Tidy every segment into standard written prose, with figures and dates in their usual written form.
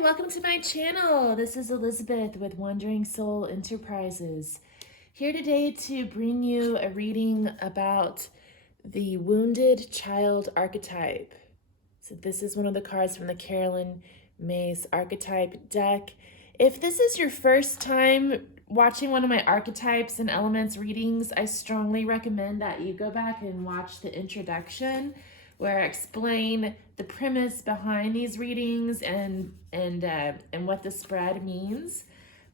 Welcome to my channel. This is Elizabeth with Wandering Soul Enterprises. Here today to bring you a reading about the Wounded Child Archetype. So this is one of the cards from the Carolyn Mays Archetype deck. If this is your first time watching one of my Archetypes and Elements readings, I strongly recommend that you go back and watch the introduction where I explain the premise behind these readings and what the spread means.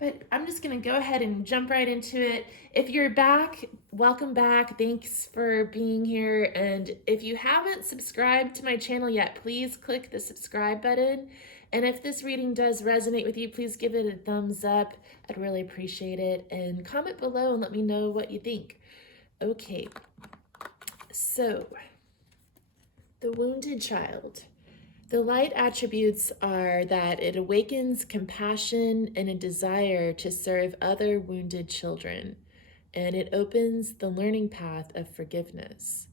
But I'm just gonna go ahead and jump right into it. If you're back, welcome back. Thanks for being here. And if you haven't subscribed to my channel yet, please click the subscribe button. And if this reading does resonate with you, please give it a thumbs up. I'd really appreciate it. And comment below and let me know what you think. Okay, so the wounded child. The light attributes are that it awakens compassion and a desire to serve other wounded children, and it opens the learning path of forgiveness.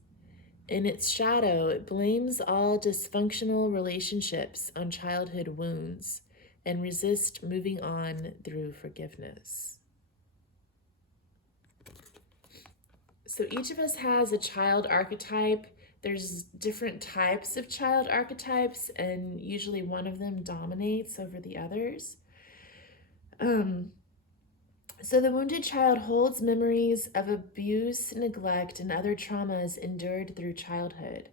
In its shadow, it blames all dysfunctional relationships on childhood wounds and resists moving on through forgiveness. So each of us has a child archetype. There's different types of child archetypes, and usually one of them dominates over the others. So the wounded child holds memories of abuse, neglect, and other traumas endured through childhood.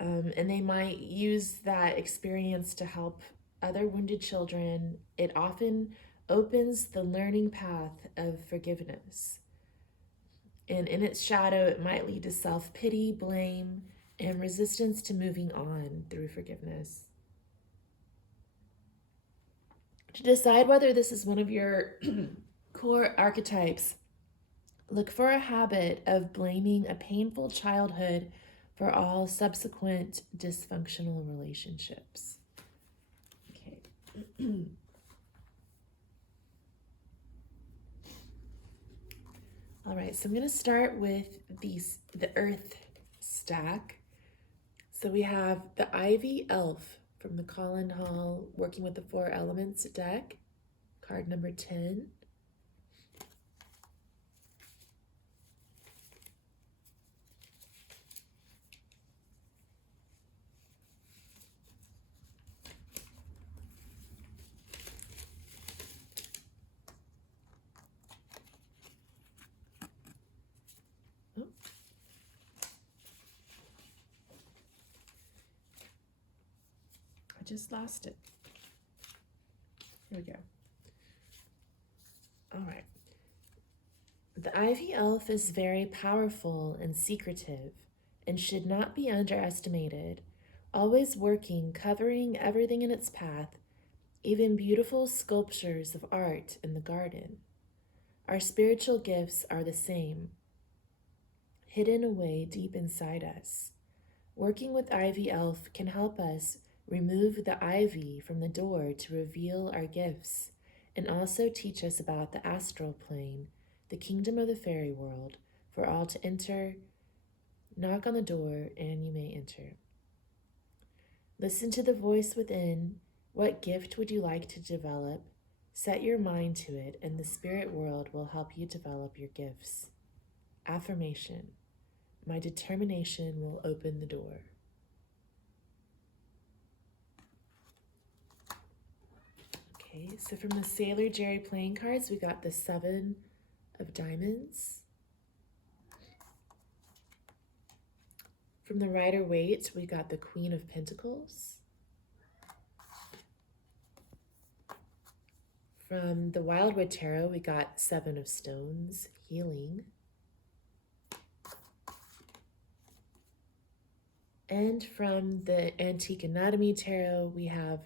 And they might use that experience to help other wounded children. It often opens the learning path of forgiveness. And in its shadow, it might lead to self-pity, blame, and resistance to moving on through forgiveness. To decide whether this is one of your core archetypes, look for a habit of blaming a painful childhood for all subsequent dysfunctional relationships. Okay. All right, so I'm going to start with the Earth stack. So we have the Ivy Elf from the Colin Hall Working with the Four Elements deck, card number 10. I just lost it. Here we go. All right. The Ivy Elf is very powerful and secretive and should not be underestimated, always working, covering everything in its path, even beautiful sculptures of art in the garden. Our spiritual gifts are the same, hidden away deep inside us. Working with Ivy Elf can help us remove the ivy from the door to reveal our gifts, and also teach us about the astral plane, the kingdom of the fairy world, for all to enter. Knock on the door and you may enter. Listen to the voice within. What gift would you like to develop? Set your mind to it, and the spirit world will help you develop your gifts. Affirmation: my determination will open the door. Okay, so from the Sailor Jerry playing cards, we got the 7 of Diamonds. From the Rider-Waite, we got the Queen of Pentacles. From the Wildwood Tarot, we got 7 of Stones, Healing. And from the Antique Anatomy Tarot, we have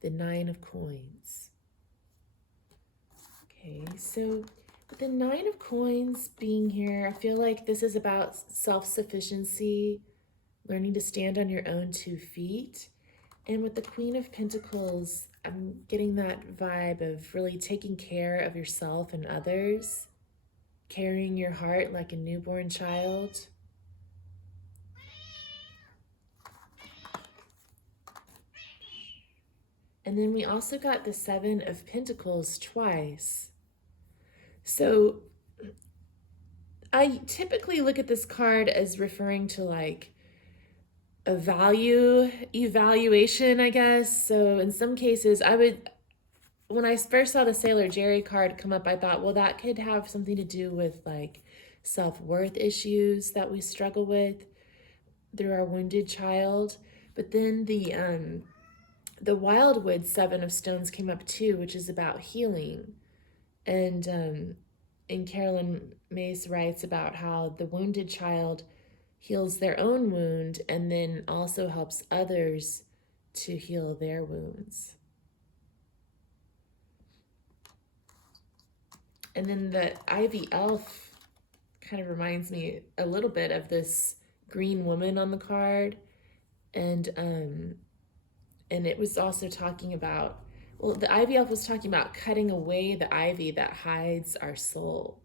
the 9 of Coins. Okay, so with the 9 of Coins being here, I feel like this is about self-sufficiency, learning to stand on your own 2 feet. And with the Queen of Pentacles, I'm getting that vibe of really taking care of yourself and others, carrying your heart like a newborn child. And then we also got the Seven of Pentacles twice. So I typically look at this card as referring to like a value evaluation, I guess. So in some cases, when I first saw the Sailor Jerry card come up, I thought, well, that could have something to do with like self-worth issues that we struggle with through our wounded child. But then the Wildwood Seven of Stones came up too, which is about healing. And Carolyn Mace writes about how the wounded child heals their own wound and then also helps others to heal their wounds. And then the Ivy Elf kind of reminds me a little bit of this green woman on the card. And it was also talking about, well, the Ivy Elf was talking about cutting away the ivy that hides our soul.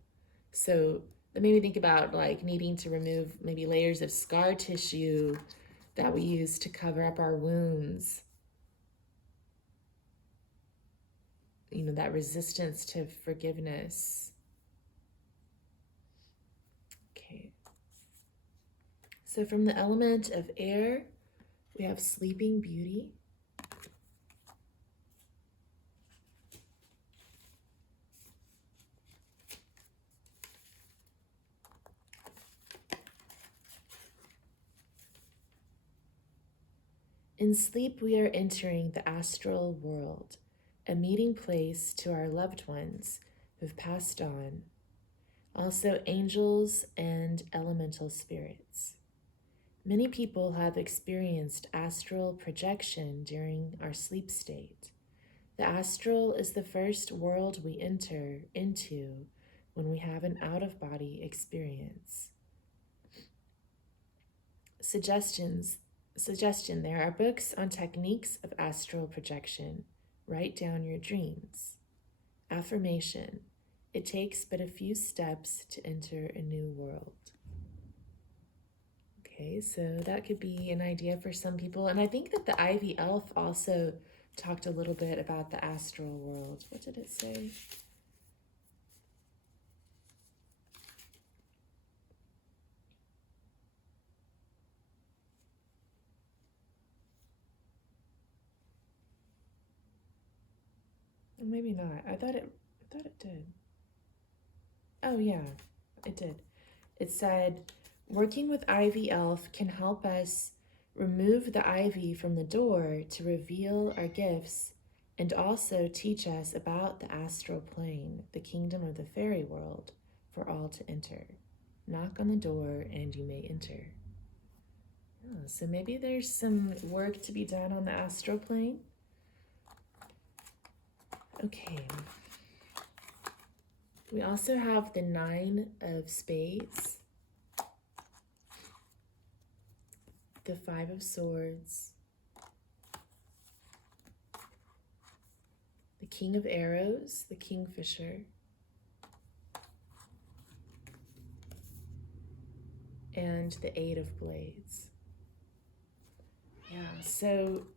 So that made me think about like needing to remove maybe layers of scar tissue that we use to cover up our wounds. You know, that resistance to forgiveness. Okay. So from the element of air, we have Sleeping Beauty. In sleep, we are entering the astral world, a meeting place to our loved ones who've passed on, also angels and elemental spirits. Many people have experienced astral projection during our sleep state. The astral is the first world we enter into when we have an out-of-body experience. Suggestion, there are books on techniques of astral projection. Write down your dreams. Affirmation, it takes but a few steps to enter a new world. Okay, so that could be an idea for some people. And I think that the Ivy Elf also talked a little bit about the astral world. What did it say? Maybe not. I thought it did. Oh yeah, it did. It said, working with Ivy Elf can help us remove the ivy from the door to reveal our gifts and also teach us about the astral plane, the kingdom of the fairy world, for all to enter. Knock on the door and you may enter. Oh, so maybe there's some work to be done on the astral plane. Okay. We also have the Nine of Spades, the Five of Swords, the King of Arrows, the Kingfisher, and the Eight of Blades. Yeah, so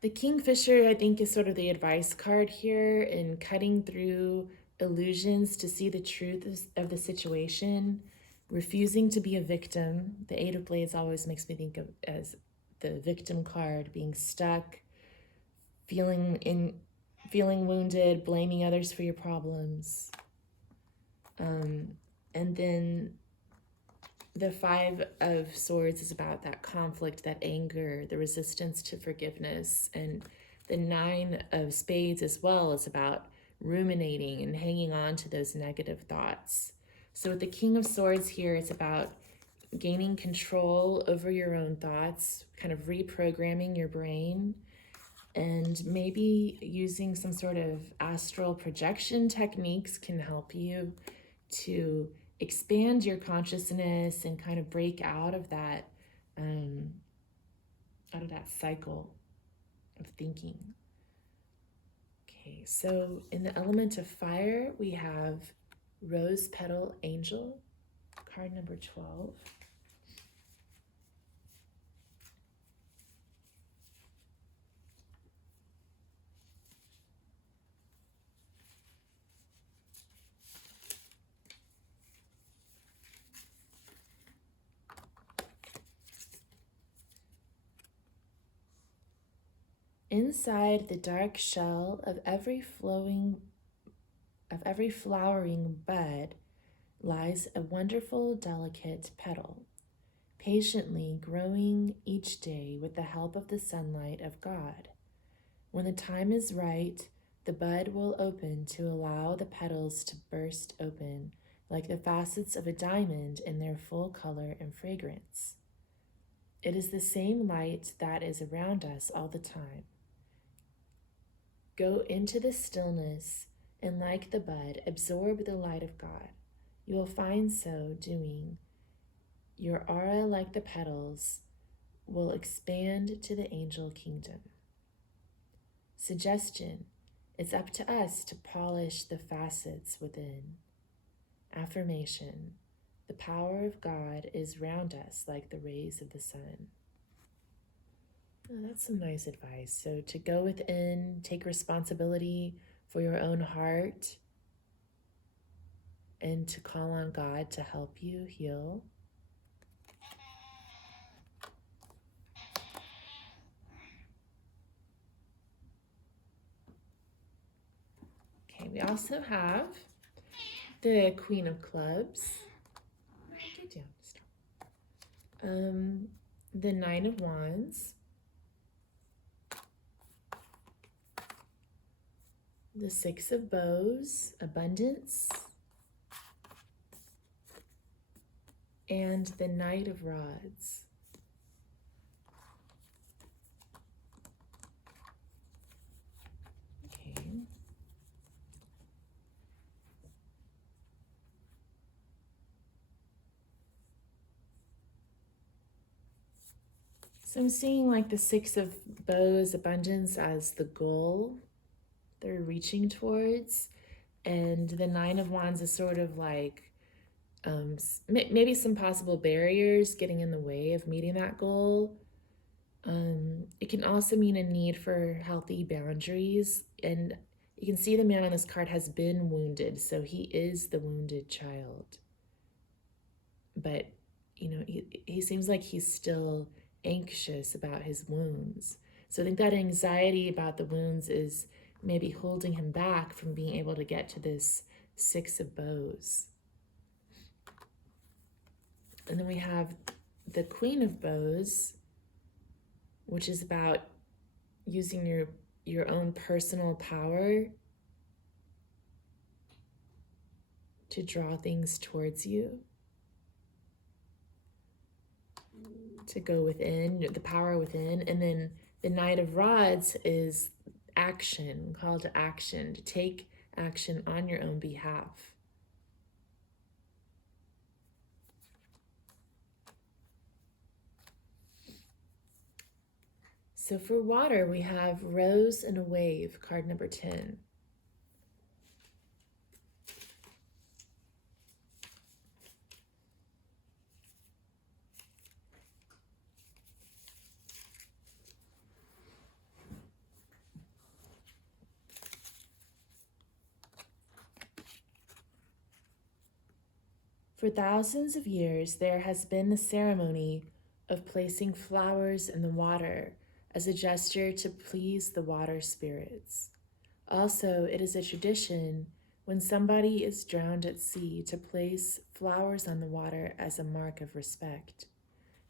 the Kingfisher, I think, is sort of the advice card here in cutting through illusions to see the truth of the situation, refusing to be a victim. The Eight of Blades always makes me think of as the victim card, being stuck, feeling wounded, blaming others for your problems. And then the Five of Swords is about that conflict, that anger, the resistance to forgiveness. And the Nine of Spades as well is about ruminating and hanging on to those negative thoughts. So with the King of Swords here, it's about gaining control over your own thoughts, kind of reprogramming your brain, and maybe using some sort of astral projection techniques can help you to expand your consciousness and kind of break out of that cycle of thinking. Okay, so in the element of fire, we have Rose Petal Angel, card number 12. Inside the dark shell of every flowering bud lies a wonderful, delicate petal, patiently growing each day with the help of the sunlight of God. When the time is right, the bud will open to allow the petals to burst open like the facets of a diamond in their full color and fragrance. It is the same light that is around us all the time. Go into the stillness and, like the bud, absorb the light of God. You will find so doing. Your aura, like the petals, will expand to the angel kingdom. Suggestion: it's up to us to polish the facets within. Affirmation: the power of God is round us like the rays of the sun. Oh, that's some nice advice. So to go within, take responsibility for your own heart, and to call on God to help you heal. Okay, we also have the Queen of Clubs. Get down, stop. The Nine of Wands, the Six of Bows, Abundance, and the Knight of Rods. Okay. So I'm seeing like the Six of Bows, Abundance, as the goal they're reaching towards, and the Nine of Wands is sort of like maybe some possible barriers getting in the way of meeting that goal. It can also mean a need for healthy boundaries, and you can see the man on this card has been wounded, so he is the wounded child. But, you know, he seems like he's still anxious about his wounds. So I think that anxiety about the wounds is maybe holding him back from being able to get to this Six of Bows. And then we have the Queen of Bows, which is about using your own personal power to draw things towards you, to go within, the power within. And then the Knight of Rods is action, call to action, to take action on your own behalf. So for water, we have Rose and a Wave, card number 10. For thousands of years, there has been the ceremony of placing flowers in the water as a gesture to please the water spirits. Also, it is a tradition when somebody is drowned at sea to place flowers on the water as a mark of respect.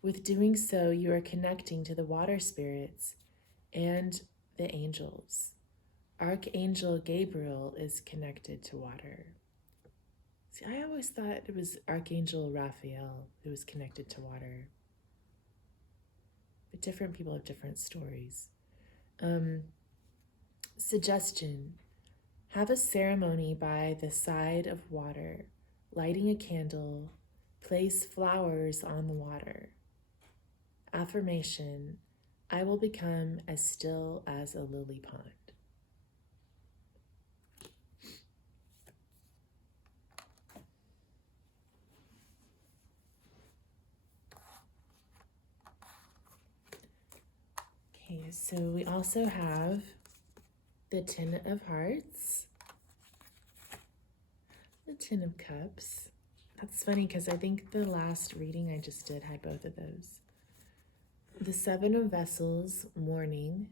With doing so, you are connecting to the water spirits and the angels. Archangel Gabriel is connected to water. See, I always thought it was Archangel Raphael who was connected to water. But different people have different stories. Suggestion: have a ceremony by the side of water, lighting a candle, place flowers on the water. Affirmation: I will become as still as a lily pond. Okay, so we also have the Ten of Hearts, the Ten of Cups. That's funny because I think the last reading I just did had both of those. The Seven of Vessels, Mourning,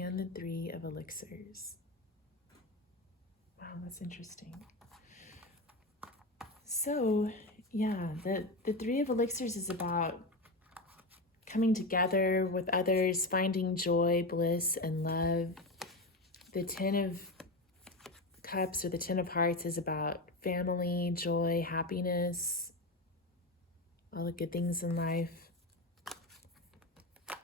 and the Three of Elixirs. Wow, that's interesting. So, yeah, the Three of Elixirs is about coming together with others, finding joy, bliss, and love. The Ten of Cups or the Ten of Hearts is about family, joy, happiness, all the good things in life.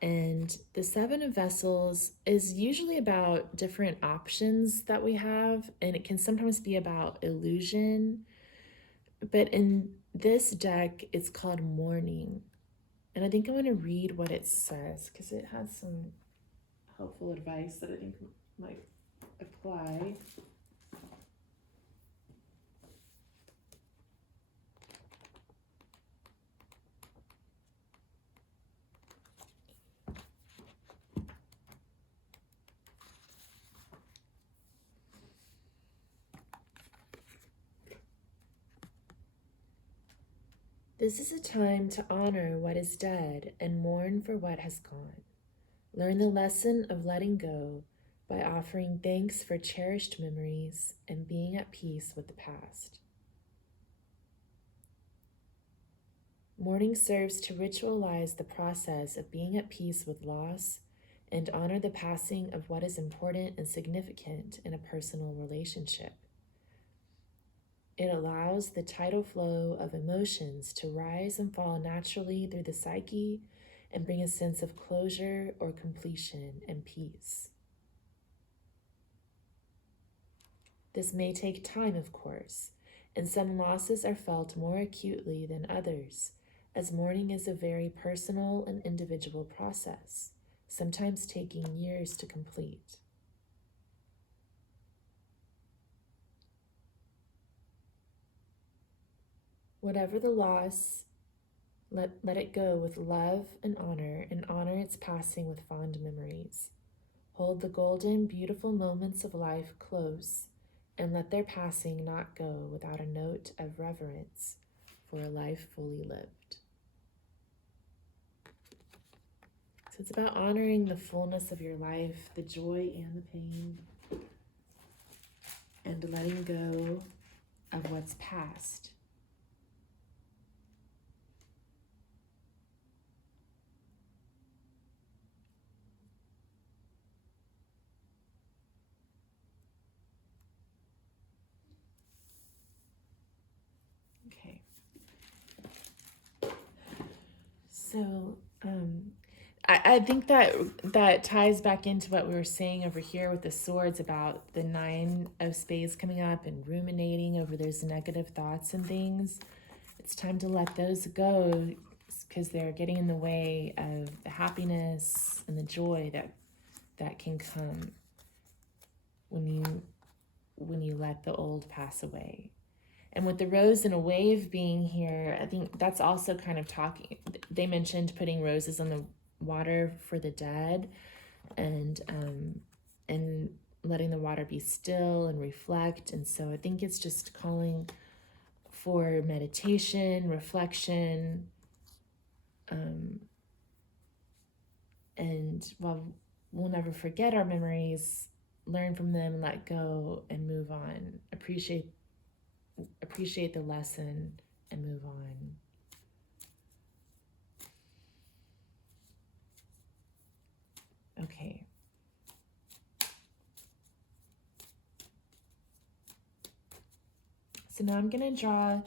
And the Seven of Vessels is usually about different options that we have, and it can sometimes be about illusion. But in this deck, it's called Mourning. And I think I'm going to read what it says because it has some helpful advice that I think might apply. This is a time to honor what is dead and mourn for what has gone. Learn the lesson of letting go by offering thanks for cherished memories and being at peace with the past. Mourning serves to ritualize the process of being at peace with loss and honor the passing of what is important and significant in a personal relationship. It allows the tidal flow of emotions to rise and fall naturally through the psyche and bring a sense of closure or completion and peace. This may take time, of course, and some losses are felt more acutely than others, as mourning is a very personal and individual process, sometimes taking years to complete. Whatever the loss, let it go with love and honor its passing with fond memories. Hold the golden, beautiful moments of life close, and let their passing not go without a note of reverence for a life fully lived. So it's about honoring the fullness of your life, the joy and the pain, and letting go of what's past. Okay. So, I think that ties back into what we were saying over here with the swords about the Nine of Spades coming up and ruminating over those negative thoughts and things. It's time to let those go because they're getting in the way of the happiness and the joy that can come when you let the old pass away. And with the rose and a wave being here, I think that's also kind of talking. They mentioned putting roses on the water for the dead, and letting the water be still and reflect. And so I think it's just calling for meditation, reflection, and while we'll never forget our memories, learn from them, let go, and move on. Appreciate the lesson and move on. Okay. So now I'm going to draw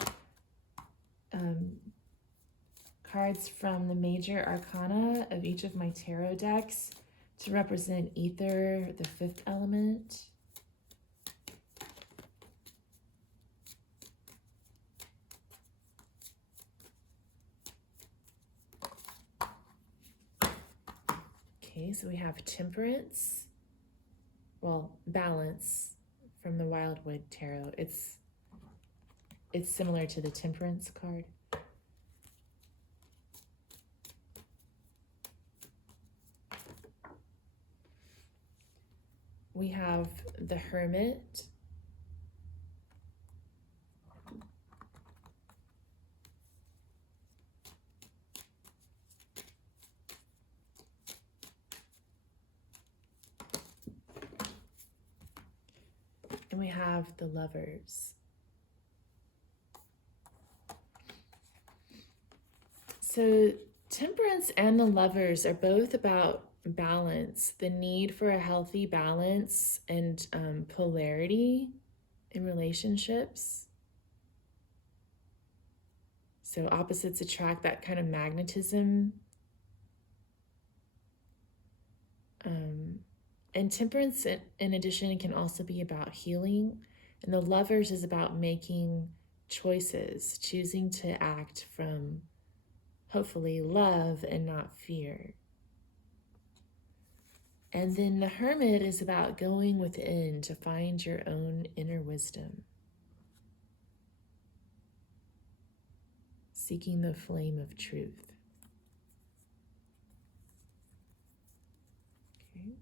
cards from the major arcana of each of my tarot decks to represent ether, the fifth element. Okay, so we have temperance, well, balance from the Wildwood Tarot. It's similar to the temperance card. We have the Hermit. And we have the Lovers. So Temperance and the Lovers are both about balance, the need for a healthy balance and polarity in relationships. So opposites attract, that kind of magnetism. And Temperance, in addition, can also be about healing. And the Lovers is about making choices, choosing to act from hopefully love and not fear. And then the Hermit is about going within to find your own inner wisdom, seeking the flame of truth. Okay.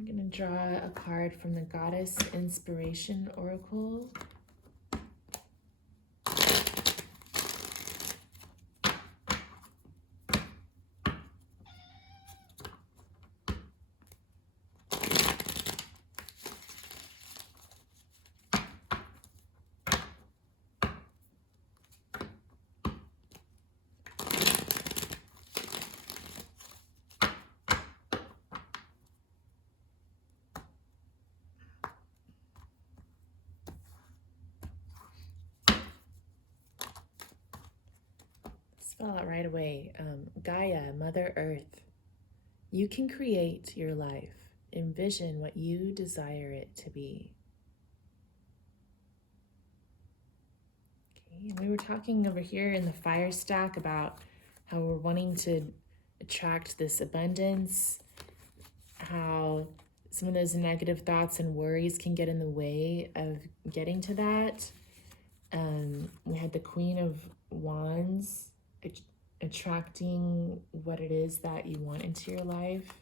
I'm going to draw a card from the Goddess Inspiration Oracle. Spell out right away. Gaia, Mother Earth. You can create your life. Envision what you desire it to be. Okay, and we were talking over here in the fire stack about how we're wanting to attract this abundance, how some of those negative thoughts and worries can get in the way of getting to that. We had the Queen of Wands attracting what it is that you want into your life.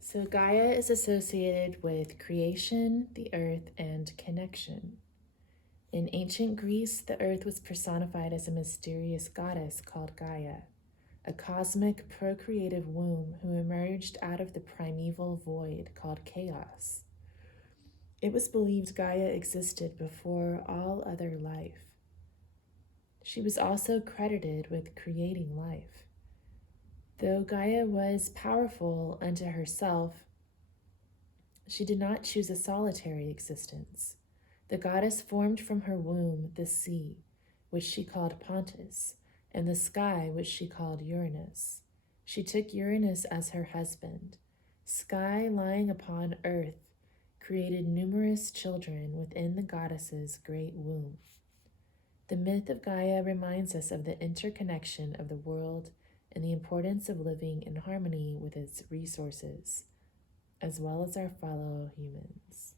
So Gaia is associated with creation, the earth, and connection. In ancient Greece, the earth was personified as a mysterious goddess called Gaia, a cosmic procreative womb who emerged out of the primeval void called chaos. It was believed Gaia existed before all other life. She was also credited with creating life. Though Gaia was powerful unto herself, she did not choose a solitary existence. The goddess formed from her womb the sea, which she called Pontus, and the sky, which she called Uranus. She took Uranus as her husband. Sky lying upon earth created numerous children within the goddess's great womb. The myth of Gaia reminds us of the interconnection of the world and the importance of living in harmony with its resources, as well as our fellow humans.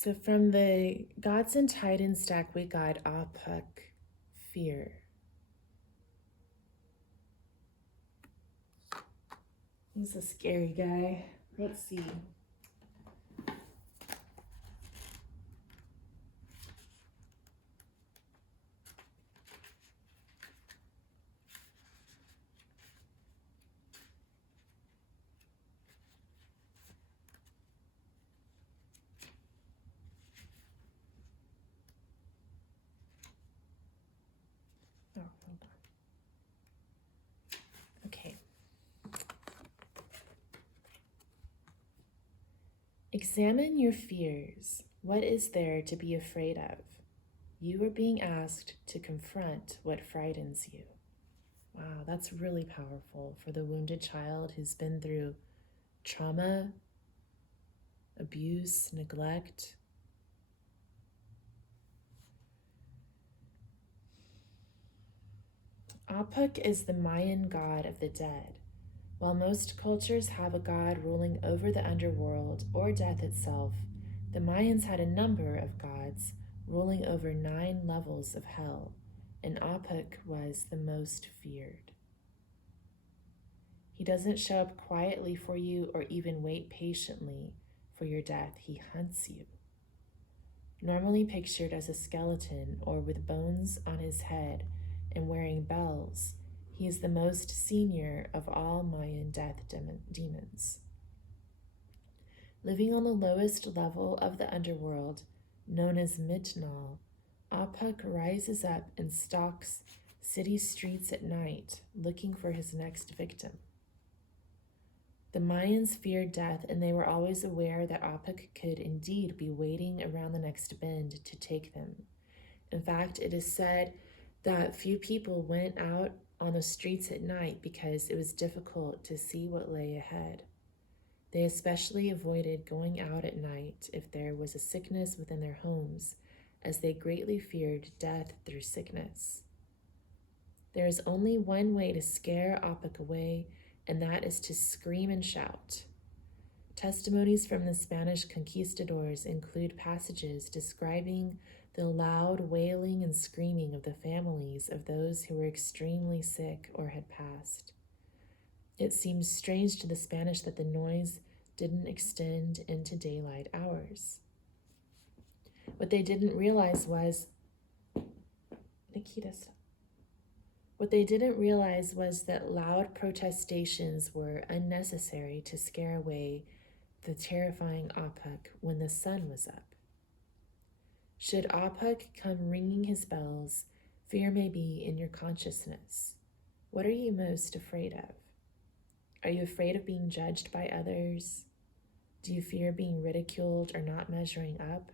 So from the Gods and Titans deck, we got Apuk, fear. He's a scary guy. Let's see. Oh, hold on. Okay. Examine your fears. What is there to be afraid of? You are being asked to confront what frightens you. Wow, that's really powerful for the wounded child who's been through trauma, abuse, neglect. Apuk is the Mayan god of the dead. While most cultures have a god ruling over the underworld or death itself, the Mayans had a number of gods ruling over 9 levels of hell, and Apuk was the most feared. He doesn't show up quietly for you or even wait patiently for your death. He hunts you. Normally pictured as a skeleton or with bones on his head and wearing bells, he is the most senior of all Mayan death demons. Living on the lowest level of the underworld, known as Mitnal, Apuk rises up and stalks city streets at night, looking for his next victim. The Mayans feared death, and they were always aware that Apuk could indeed be waiting around the next bend to take them. In fact, it is said that few people went out on the streets at night because it was difficult to see what lay ahead. They especially avoided going out at night if there was a sickness within their homes, as they greatly feared death through sickness. There is only one way to scare Apuk away, and that is to scream and shout. Testimonies from the Spanish conquistadors include passages describing the loud wailing and screaming of the families of those who were extremely sick or had passed. It seems strange to the Spanish that the noise didn't extend into daylight hours. What they didn't realize was that loud protestations were unnecessary to scare away the terrifying Apuk when the sun was up. Should Apuk come ringing his bells, fear may be in your consciousness. What are you most afraid of? Are you afraid of being judged by others? Do you fear being ridiculed or not measuring up?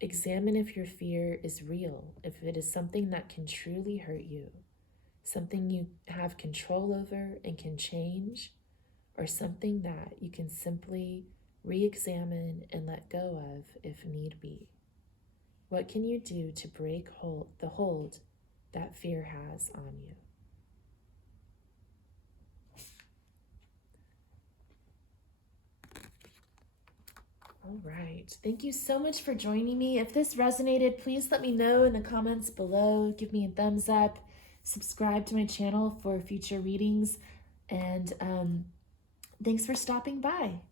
Examine if your fear is real, if it is something that can truly hurt you, something you have control over and can change, or something that you can simply re-examine and let go of if need be. What can you do to break the hold that fear has on you? All right. Thank you so much for joining me. If this resonated, please let me know in the comments below. Give me a thumbs up. Subscribe to my channel for future readings. And thanks for stopping by.